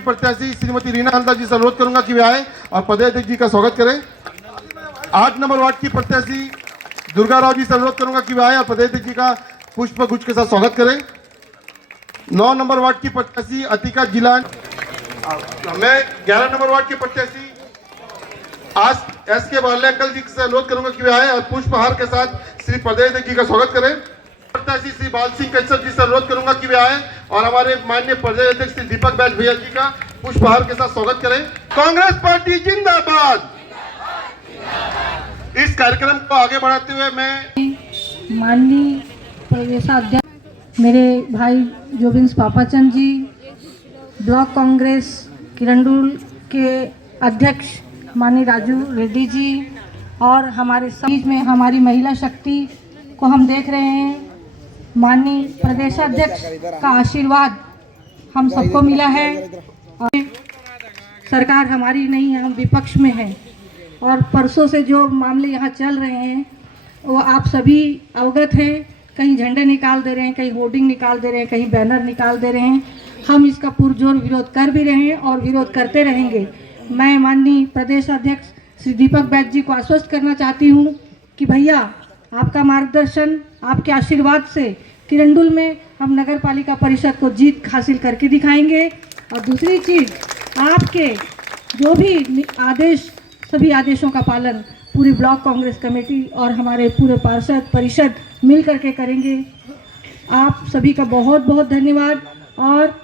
प्रत्याशी श्रीमती रीना हल्दार जी से अनुरोध करूंगा कि वे आए और पदाध्यक्ष जी का स्वागत करें। 8 नंबर वार्ड की प्रत्याशी दुर्गा राव जी से अनुरोध करूंगा कि वे आए और पदाध्यक्ष जी का पुष्प गुच्छ के साथ स्वागत करें। 9 नंबर वार्ड की प्रत्याशी अतिका जिलान, मैं 11 नंबर वार्ड के प्रत्याशी आज एस के बाले अंकल जी से अनुरोध करूंगा कि वे आए और पुष्पहार के साथ श्री पदाध्यक्ष जी का स्वागत करें। प्रत्याशी श्री बाल सिंह कश्यप जी से अनुरोध करूंगा कि वे आए और हमारे माननीय प्रदेश श्री दीपक बैज भैया जी का पुष्पहार के साथ स्वागत करें। कांग्रेस पार्टी जिंदाबाद। इस कार्यक्रम को आगे बढ़ाते हुए मैं माननीय प्रदेशाध्यक्ष मेरे भाई जोबिन्स पापाचंद जी, ब्लॉक कांग्रेस किरंदुल के अध्यक्ष माननीय राजू रेड्डी जी और हमारे बीच में हमारी महिला शक्ति को हम देख रहे हैं। माननीय प्रदेशाध्यक्ष का आशीर्वाद हम सबको मिला है और सरकार हमारी नहीं है, हम विपक्ष में हैं और परसों से जो मामले यहाँ चल रहे हैं वो आप सभी अवगत हैं। कहीं झंडे निकाल दे रहे हैं, कहीं होर्डिंग निकाल दे रहे हैं, कहीं बैनर निकाल दे रहे हैं। हम इसका पुरजोर विरोध कर भी रहे हैं और विरोध करते रहेंगे। मैं माननीय प्रदेश अध्यक्ष श्री दीपक बैज जी को आश्वस्त करना चाहती हूँ कि भैया आपका मार्गदर्शन, आपके आशीर्वाद से किरंदुल में हम नगर पालिका परिषद को जीत हासिल करके दिखाएंगे। और दूसरी चीज़, आपके जो भी आदेश, सभी आदेशों का पालन पूरी ब्लॉक कांग्रेस कमेटी और हमारे पूरे पार्षद परिषद मिल करके करेंगे। आप सभी का बहुत बहुत धन्यवाद। और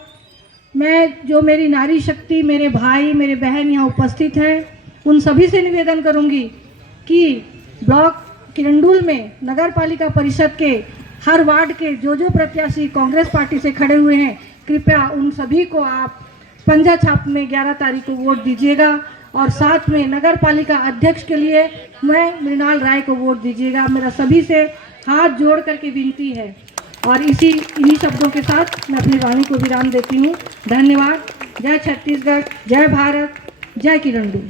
मैं जो मेरी नारी शक्ति, मेरे भाई, मेरे बहन यहाँ उपस्थित हैं, उन सभी से निवेदन करूँगी कि ब्लॉक किरंदुल में नगर पालिका परिषद के हर वार्ड के जो प्रत्याशी कांग्रेस पार्टी से खड़े हुए हैं, कृपया उन सभी को आप पंजा छाप में 11 तारीख को वोट दीजिएगा और साथ में नगर पालिका अध्यक्ष के लिए मैं मृणाल राय को वोट दीजिएगा। मेरा सभी से हाथ जोड़ करके विनती है और इन्हीं शब्दों के साथ मैं अपनी वाणी को विराम देती हूँ। धन्यवाद। जय छत्तीसगढ़, जय भारत, जय किरंदुल।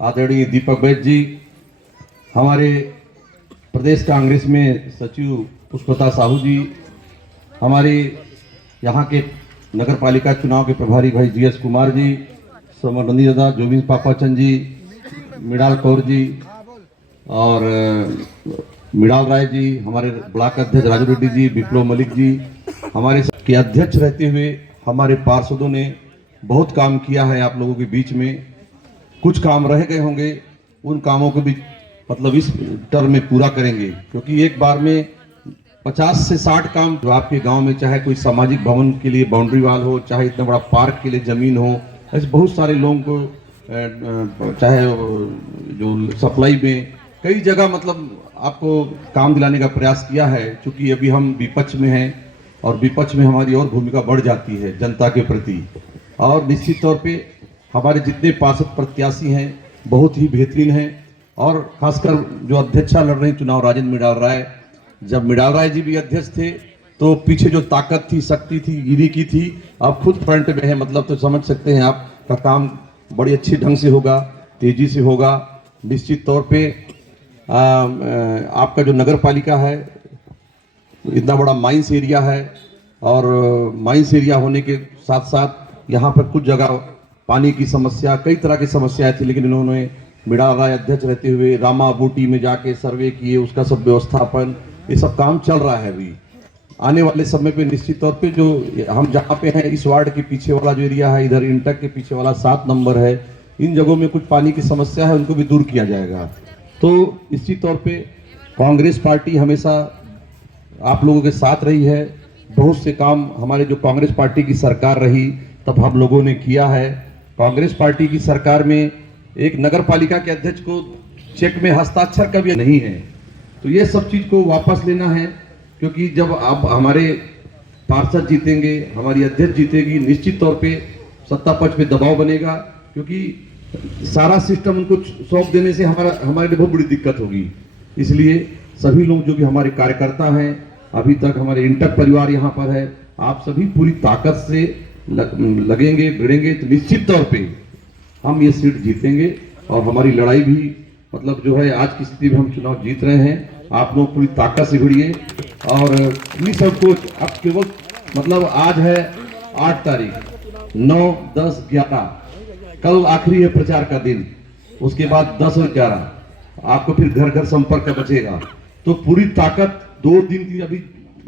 आदरणीय दीपक बैज जी, हमारे प्रदेश कांग्रेस में सचिव पुष्पता साहू जी, हमारे यहाँ के नगर पालिका चुनाव के प्रभारी भाई GS कुमार जी, समरनंदी दादा, जोबिन्स पापाचंद जी, मृणाल कौर जी और मृणाल राय जी, हमारे ब्लॉक अध्यक्ष राजू रेड्डी जी, विप्लव मलिक जी, हमारे के अध्यक्ष रहते हुए हमारे पार्षदों ने बहुत काम किया है आप लोगों के बीच में। कुछ काम रह गए होंगे, उन कामों को भी मतलब इस टर्म में पूरा करेंगे, क्योंकि एक बार में 50 से 60 काम जो आपके गांव में, चाहे कोई सामाजिक भवन के लिए बाउंड्री वाल हो, चाहे इतना बड़ा पार्क के लिए जमीन हो, ऐसे बहुत सारे लोगों को, चाहे जो सप्लाई में कई जगह मतलब आपको काम दिलाने का प्रयास किया है। क्योंकि अभी हम विपक्ष में हैं और विपक्ष में हमारी और भूमिका बढ़ जाती है जनता के प्रति। और निश्चित तौर पे हमारे जितने पार्षद प्रत्याशी हैं बहुत ही बेहतरीन हैं और खासकर जो अध्यक्षा लड़ रही चुनाव राजेंद्र मृणाल राय, जब मृणाल राय जी भी अध्यक्ष थे तो पीछे जो ताकत थी, शक्ति थी, इन्हीं की थी। अब खुद फ्रंट में है, मतलब तो समझ सकते हैं आपका काम बड़ी अच्छे ढंग से होगा, तेजी से होगा। निश्चित तौर पे आपका जो नगर पालिका है इतना बड़ा माइंस एरिया है और माइंस एरिया होने के साथ साथ यहाँ पर कुछ जगह पानी की समस्या, कई तरह की समस्याएं थी, लेकिन इन्होंने मृणाल राय अध्यक्ष रहते हुए रामा बूटी में जाके सर्वे किए, उसका सब व्यवस्थापन, ये सब काम चल रहा है। अभी आने वाले समय पे निश्चित तौर पे जो हम जहाँ पे हैं, इस वार्ड के पीछे वाला जो एरिया है, इधर इंटक के पीछे वाला 7 नंबर है, इन जगहों में कुछ पानी की समस्या है, उनको भी दूर किया जाएगा। तो निश्चित तौर पे कांग्रेस पार्टी हमेशा आप लोगों के साथ रही है। बहुत से काम हमारे जो कांग्रेस पार्टी की सरकार रही तब हम लोगों ने किया है। कांग्रेस पार्टी की सरकार में एक नगर पालिका के अध्यक्ष को चेक में हस्ताक्षर का भी नहीं है, तो ये सब चीज को वापस लेना है। क्योंकि जब आप हमारे पार्षद जीतेंगे, हमारी अध्यक्ष जीतेगी, निश्चित तौर पे सत्ता पक्ष पे दबाव बनेगा, क्योंकि सारा सिस्टम उनको सौंप देने से हमारे लिए बहुत बड़ी दिक्कत होगी। इसलिए सभी लोग जो भी हमारे कार्यकर्ता हैं, अभी तक हमारे इंटक परिवार यहाँ पर है, आप सभी पूरी ताकत से लगेंगे, भिड़ेंगे तो निश्चित तौर पे हम ये सीट जीतेंगे। और हमारी लड़ाई भी मतलब जो है, आज की स्थिति में हम चुनाव जीत रहे हैं। आप लोग पूरी ताकत से भिड़िए और इन्हीं सब कुछ अब केवल मतलब आज है 8 तारीख, 9, 10, 11 कल आखिरी है प्रचार का दिन, उसके बाद 10 और 11 आपको फिर घर घर संपर्क बचेगा। तो पूरी ताकत 2 दिन की अभी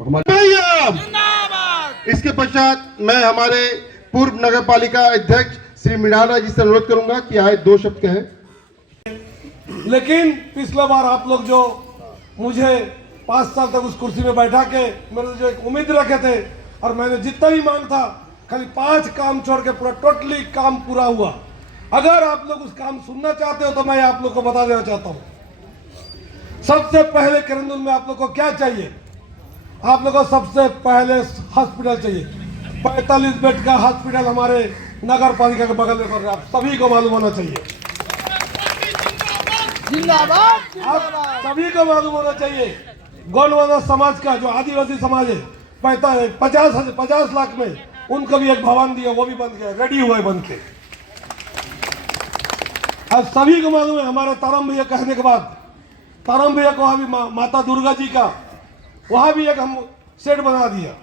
हमारे। इसके पश्चात मैं हमारे पूर्व नगर पालिका अध्यक्ष श्री मिराला जी से अनुरोध करूंगा कि आए 2 शब्द कहें। लेकिन पिछला बार आप लोग जो मुझे 5 साल तक उस कुर्सी में बैठा के मेरे जो एक उम्मीद रखे थे, और मैंने जितना भी मांग था खाली 5 काम छोड़ के पूरा टोटली काम पूरा हुआ। अगर आप लोग उस काम सुनना चाहते हो तो मैं आप लोग को बता देना चाहता हूँ। सबसे पहले किरंदुल में आप लोग को क्या चाहिए? आप लोग को सबसे पहले हॉस्पिटल चाहिए। 45 बेड का हॉस्पिटल हमारे नगर पालिका के बगल में बन रहा है, आप सभी को मालूम होना चाहिए। आप सभी को मालूम होना चाहिए। गोंडवाना समाज का जो आदिवासी समाज है 50 लाख में उनको भी एक भवन दिया, वो भी बन गया, रेडी हुआ है बन के। अब सभी को मालूम है हमारे तारम भैया कहने के बाद, तारम भैया को वहां भी माता दुर्गा जी का वहां भी एक हम सेट बना दिया।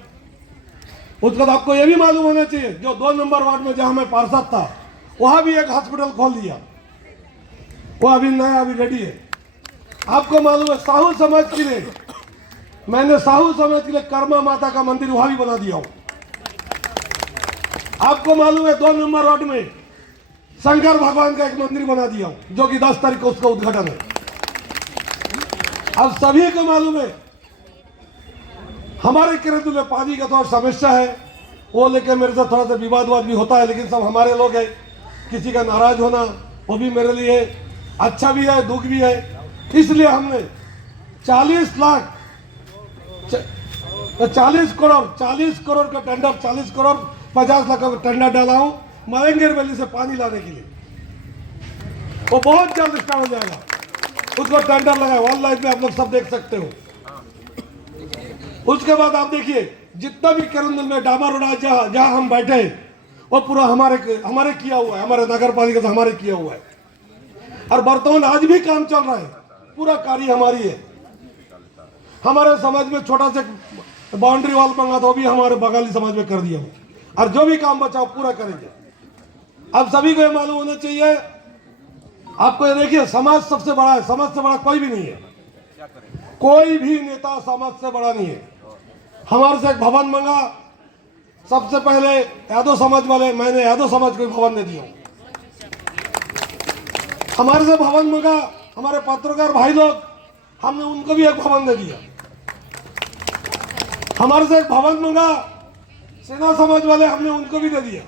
उसके बाद आपको यह भी मालूम होना चाहिए जो 2 नंबर वार्ड में जहां मैं पार्षद था वहां भी एक हॉस्पिटल खोल दिया, वो अभी नया अभी रेडी है। आपको मालूम है साहू समाज के लिए मैंने साहू समाज के लिए कर्मा माता का मंदिर वहां भी बना दिया हूं। आपको मालूम है 2 नंबर वार्ड में शंकर भगवान का एक मंदिर बना दिया हूं जो कि 10 तारीख को उसका उद्घाटन है। अब सभी को मालूम है हमारे किरंदुल में पानी का थोड़ा समस्या है, वो लेके मेरे साथ थोड़ा सा विवाद भी होता है, लेकिन सब हमारे लोग हैं। किसी का नाराज होना वो भी मेरे लिए अच्छा भी है, दुख भी है। इसलिए हमने 40 लाख 40 करोड़ का टेंडर 40 करोड़ 50 लाख का टेंडर डाला हूं मलंगेर वैली से पानी लाने के लिए। वो बहुत जल्द स्टार्ट हो जाएगा, उसको टेंडर लगा ऑनलाइन में आप लोग सब देख सकते हो। उसके बाद आप देखिए जितना भी किरंदुल में डामर रोड जहां हम बैठे वो पूरा हमारे किया हुआ है, हमारे नगर पालिका से हमारे किया हुआ है। और वर्तमान आज भी काम चल रहा है, पूरा कार्य हमारी है। हमारे समाज में छोटा सा बाउंड्री वॉल मांगा तो भी हमारे बंगाली समाज में कर दिया, और जो भी काम बचा पूरा करेंगे। अब सभी को ये मालूम होना चाहिए, आपको ये देखिए समाज सबसे बड़ा है, समाज से बड़ा कोई भी नहीं है, कोई भी नेता समाज से बड़ा नहीं है। हमारे से एक भवन मांगा, सबसे पहले यादव समाज वाले, मैंने यादव समाज को भवन दे दिया। हमारे से भवन मांगा हमारे पत्रकार भाई लोग, हमने उनको भी एक भवन दे दिया। हमारे से एक भवन मांगा सेना समाज वाले, हमने उनको भी दे दिया।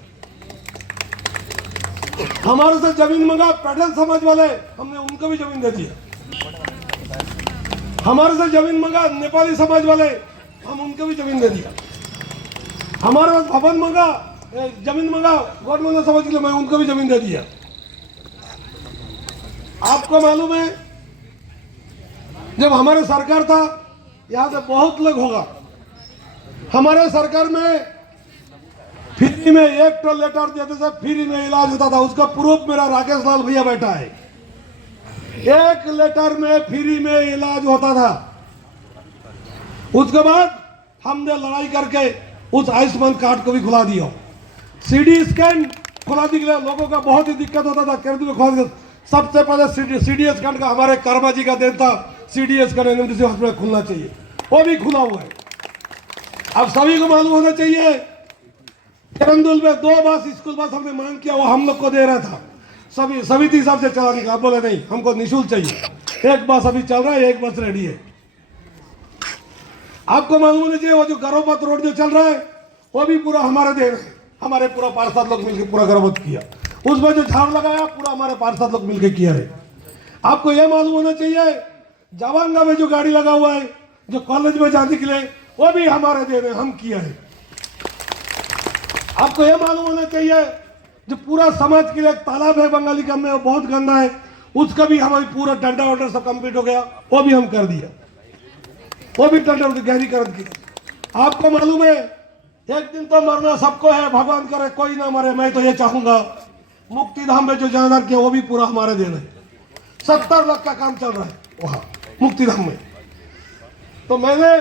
हमारे से जमीन मांगा पैटर्न समाज वाले, हमने उनको भी जमीन दे दिया। हमारे से जमीन मांगा नेपाली समाज वाले, हम उनको भी जमीन दे दिया। हमारे पास भवन मांगा जमीन मांगा गौरमेंट समाज के लिए, मैं उनको भी जमीन दे दिया। आपको मालूम है जब हमारे सरकार था यहाँ से बहुत लोग होगा, हमारे सरकार में फ्री में 1 लेटर देते थे, फ्री में इलाज होता था। उसका प्रूफ मेरा राकेश लाल भैया बैठा है, 1 लेटर में फ्री में इलाज होता था। उसके बाद हमने लड़ाई करके उस आयुष्मान कार्ड को भी खुला दिया। सीडी स्कैन खुलाने के लिए लोगों का बहुत ही दिक्कत होता था, किरंदुल में सबसे पहले सीडी स्कैन का हमारे कर्मा जी का देन था, सीडी स्कैन एनएमडीसी हॉस्पिटल खुलना चाहिए, वो भी खुला हुआ है। अब सभी को मालूम होना चाहिए किरंदुल में 2 बस स्कूल बस हमने मांग किया, वो हम लोग को दे रहा था समिति हिसाब से चलाने का। बोले नहीं, हमको निःशुल्क चाहिए। 1 बस अभी चल रहा है, 1 बस रेडी है। आपको मालूम होना चाहिए वो जो गरोपत रोड जो चल रहा है वो भी पूरा हमारे दे रहे हैं, हमारे पूरा पार्षद लोग मिलकर पूरा गरोपत किया। उसमें जो झाड़ लगाया पूरा हमारे पार्षद लोग मिलकर किया है। आपको यह मालूम होना चाहिए जावांगा में जो गाड़ी लगा हुआ है जो कॉलेज में जाने के लिए, वो भी हमारे दे रहे हैं, हम किया है। आपको यह मालूम होना चाहिए जो पूरा समाज के लिए एक तालाब है बंगाली का में, वो बहुत गंदा है, उसका भी हमारी पूरा टेंडर ऑर्डर सब कंप्लीट हो गया, वो भी हम कर दिया, वो भी टेंडर गहरीकरण किया। आपको मालूम है एक दिन तो मरना सबको है, भगवान करे कोई ना मरे। मैं तो ये चाहूंगा मुक्ति धाम में जो जनाधार किया वो भी पूरा हमारे देना है। 70 लाख का काम चल रहा है वहां मुक्ति धाम में। तो मैंने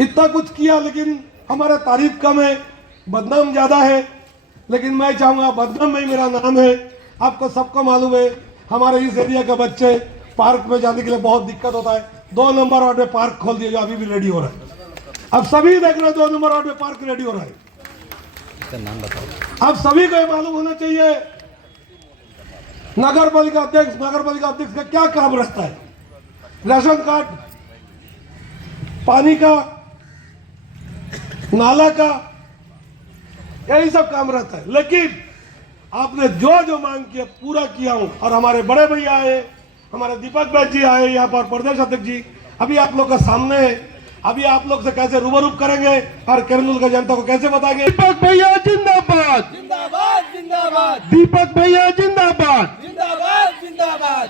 इतना कुछ किया लेकिन हमारे तारीफ कम है। बदनाम ज़्यादा है, लेकिन मैं चाहूँगा बदनाम में ही मेरा नाम है। आपको सबको मालूम है, हमारे इस एरिया के बच्चे पार्क में जाने के लिए बहुत दिक्कत होता है। 2 नंबर वार्ड में पार्क खोल दिया जो अभी भी रेडी हो रहा है। अब सभी देख रहे हैं 2 नंबर वार्ड में पार्क रेडी हो रहा है। नाम बताओ। अब सभी को ये मालूम होना चाहिए नगर पालिका अध्यक्ष का क्या काम रहता है। राशन कार्ड, पानी का, नाला का, यही सब काम रहता है। लेकिन आपने जो जो मांग किया पूरा किया हूं। और हमारे बड़े भैया आए, हमारे दीपक बैद जी आए यहाँ पर, प्रदेश अध्यक्ष जी अभी आप लोग का सामने है। अभी आप लोग से कैसे रूबरू करेंगे और किरंदुल का जनता को कैसे बताएंगे। दीपक भैया जिंदाबाद, जिंदाबाद जिंदाबाद दीपक भैया जिंदाबाद। जिंदाबाद जिंदाबाद।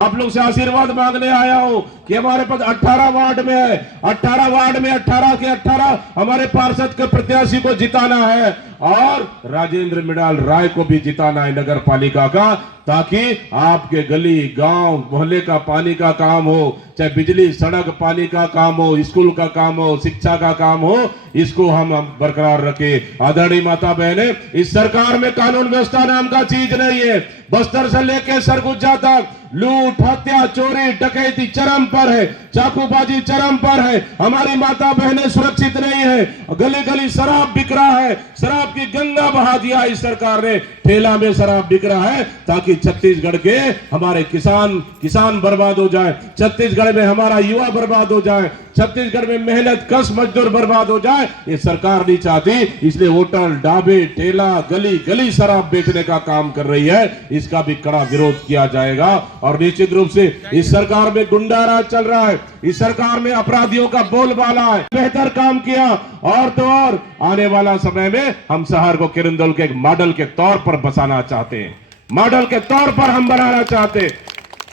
आप लोग से आशीर्वाद मांगने आया हूं कि हमारे पास 18 वार्ड में है, 18 वार्ड में 18 के 18 हमारे पार्षद के प्रत्याशी को जिताना है और राजेंद्र मिडाल राय को भी जिताना है नगर पालिका का, ताकि आपके गली गांव मोहल्ले का पानी का काम हो, चाहे बिजली सड़क पानी का काम हो, स्कूल का काम हो, शिक्षा का काम हो, इसको हम बरकरार रखें। आदरणीय माता बहने, इस सरकार में कानून व्यवस्था नाम का चीज नहीं है। बस्तर से लेकर सरगुजा तक लूट, हत्या, चोरी, डकैती चरम पर है, चाकूबाजी चरम पर है। हमारी माता बहनें सुरक्षित नहीं है। गली गली शराब बिक रहा है, शराब की गंगा बहा दिया इस सरकार ने। ठेला में शराब बिक रहा है ताकि छत्तीसगढ़ के हमारे किसान बर्बाद हो जाए, छत्तीसगढ़ में हमारा युवा बर्बाद हो जाए, छत्तीसगढ़ में मेहनत कश मजदूर बर्बाद हो जाए। ये सरकार नहीं चाहती, इसलिए होटल, ढाबे, ठेला, गली गली शराब बेचने का काम कर रही है। इसका भी कड़ा विरोध किया जाएगा। और निश्चित रूप से इस सरकार में गुंडा राज चल रहा है, इस सरकार में अपराधियों का बोलबाला है। बेहतर काम किया और तो और आने वाला समय में हम शहर को किरंदुल के एक मॉडल के तौर पर बसाना चाहते हैं, मॉडल के तौर पर हम बनाना चाहते हैं,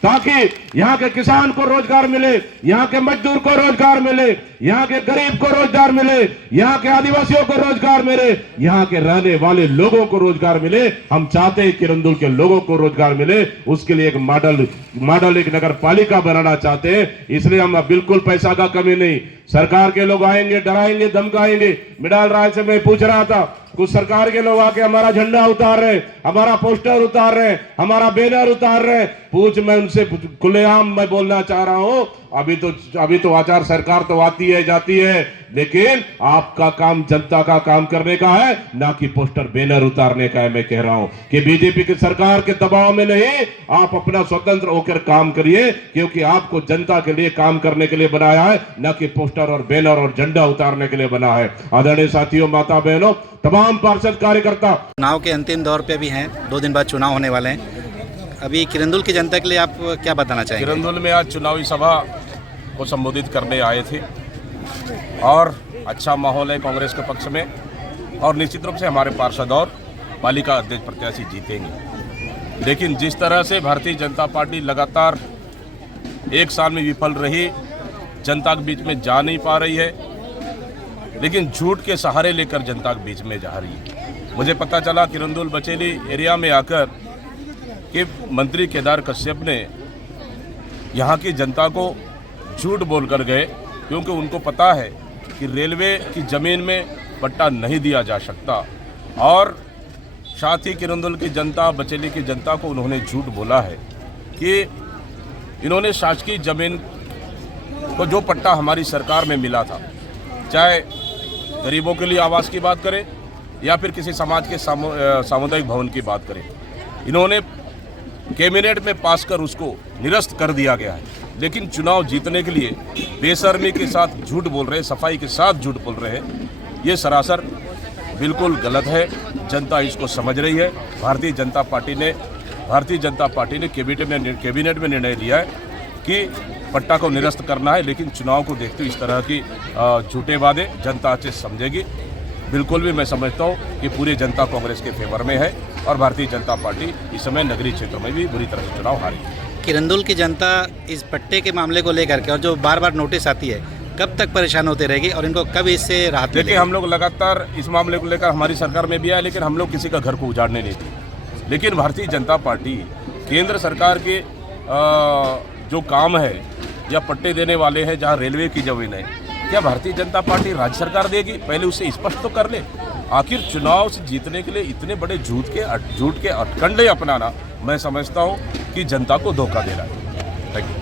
ताकि यहाँ के किसान को रोजगार मिले, यहाँ के मजदूर को रोजगार मिले, यहाँ के गरीब को रोजगार मिले, यहाँ के आदिवासियों को रोजगार मिले, यहाँ के रहने वाले लोगों को रोजगार मिले। हम चाहते हैं किरंदुल के लोगों को रोजगार मिले, उसके लिए एक मॉडल एक नगर पालिका बनाना चाहते हैं। इसलिए हम बिल्कुल पैसा का कमी नहीं, सरकार के लोग आएंगे, डराएंगे, धमकाएंगे। मिडाल राय से मैं पूछ रहा था, कुछ सरकार के लोग आके हमारा झंडा उतार रहे, हमारा पोस्टर उतार रहे, हमारा बैनर उतार रहे। मैं उनसे खुलेआम मैं बोलना चाह रहा हूं, अभी तो आचार सरकार तो आती है जाती है, लेकिन आपका काम जनता का काम करने का है, ना कि पोस्टर बैनर उतारने का है। मैं कह रहा हूं कि बीजेपी की सरकार के दबाव में नहीं, आप अपना स्वतंत्र होकर काम करिए, क्योंकि आपको जनता के लिए काम करने के लिए बनाया है, ना कि पोस्टर और बैनर और झंडा उतारने के लिए बना है। आदरणीय साथियों, माता बहनों, तमाम पार्षद कार्यकर्ता चुनाव के अंतिम दौर पे भी हैं, 2 दिन बाद चुनाव होने वाले हैं। अभी किरंदुल की जनता के लिए आप क्या बताना चाहेंगे? किरंदुल में आज चुनावी सभा को संबोधित करने आए थे और अच्छा माहौल है कांग्रेस के पक्ष में, और निश्चित रूप से हमारे पार्षद और पालिका अध्यक्ष प्रत्याशी जीतेंगे। लेकिन जिस तरह से भारतीय जनता पार्टी लगातार 1 साल में विफल रही, जनता के बीच में जा नहीं पा रही है, लेकिन झूठ के सहारे लेकर जनता के बीच में जा रही है। मुझे पता चला किरंदुल बचेली एरिया में आकर कि मंत्री केदार कश्यप ने यहाँ की जनता को झूठ बोलकर गए, क्योंकि उनको पता है कि रेलवे की ज़मीन में पट्टा नहीं दिया जा सकता। और साथ ही किरंदुल की जनता, बचेली की जनता को उन्होंने झूठ बोला है कि इन्होंने शासकीय ज़मीन को जो पट्टा हमारी सरकार में मिला था, चाहे गरीबों के लिए आवास की बात करें या फिर किसी समाज के सामुदायिक भवन की बात करें, इन्होंने कैबिनेट में पास कर उसको निरस्त कर दिया गया है। लेकिन चुनाव जीतने के लिए बेशर्मी के साथ झूठ बोल रहे हैं, सफाई के साथ झूठ बोल रहे हैं। ये सरासर बिल्कुल गलत है, जनता इसको समझ रही है। भारतीय जनता पार्टी ने कैबिनेट में निर्णय लिया है कि पट्टा को निरस्त करना है, लेकिन चुनाव को देखते हुए इस तरह की झूठे वादे जनता अच्छे समझेगी। बिल्कुल भी मैं समझता हूँ कि पूरी जनता कांग्रेस के फेवर में है और भारतीय जनता पार्टी इस समय नगरीय क्षेत्रों में भी बुरी तरह से चुनाव हारी है। किरंदुल की जनता इस पट्टे के मामले को लेकर के और जो बार बार नोटिस आती है, कब तक परेशान होते रहेगी और इनको कब इससे राहत मिलेगी? देखिए, हम लोग लगातार इस मामले को लेकर हमारी सरकार में भी आए, लेकिन हम लोग किसी का घर को उजाड़ने नहीं थे। लेकिन भारतीय जनता पार्टी केंद्र सरकार के जो काम है या पट्टे देने वाले हैं, जहाँ रेलवे की जमीन है, क्या भारतीय जनता पार्टी राज्य सरकार देगी? पहले उसे स्पष्ट तो कर ले। आखिर चुनाव से जीतने के लिए इतने बड़े झूठ के अटकंडे अपनाना मैं समझता हूँ कि जनता को धोखा दे रहा है। Thank you.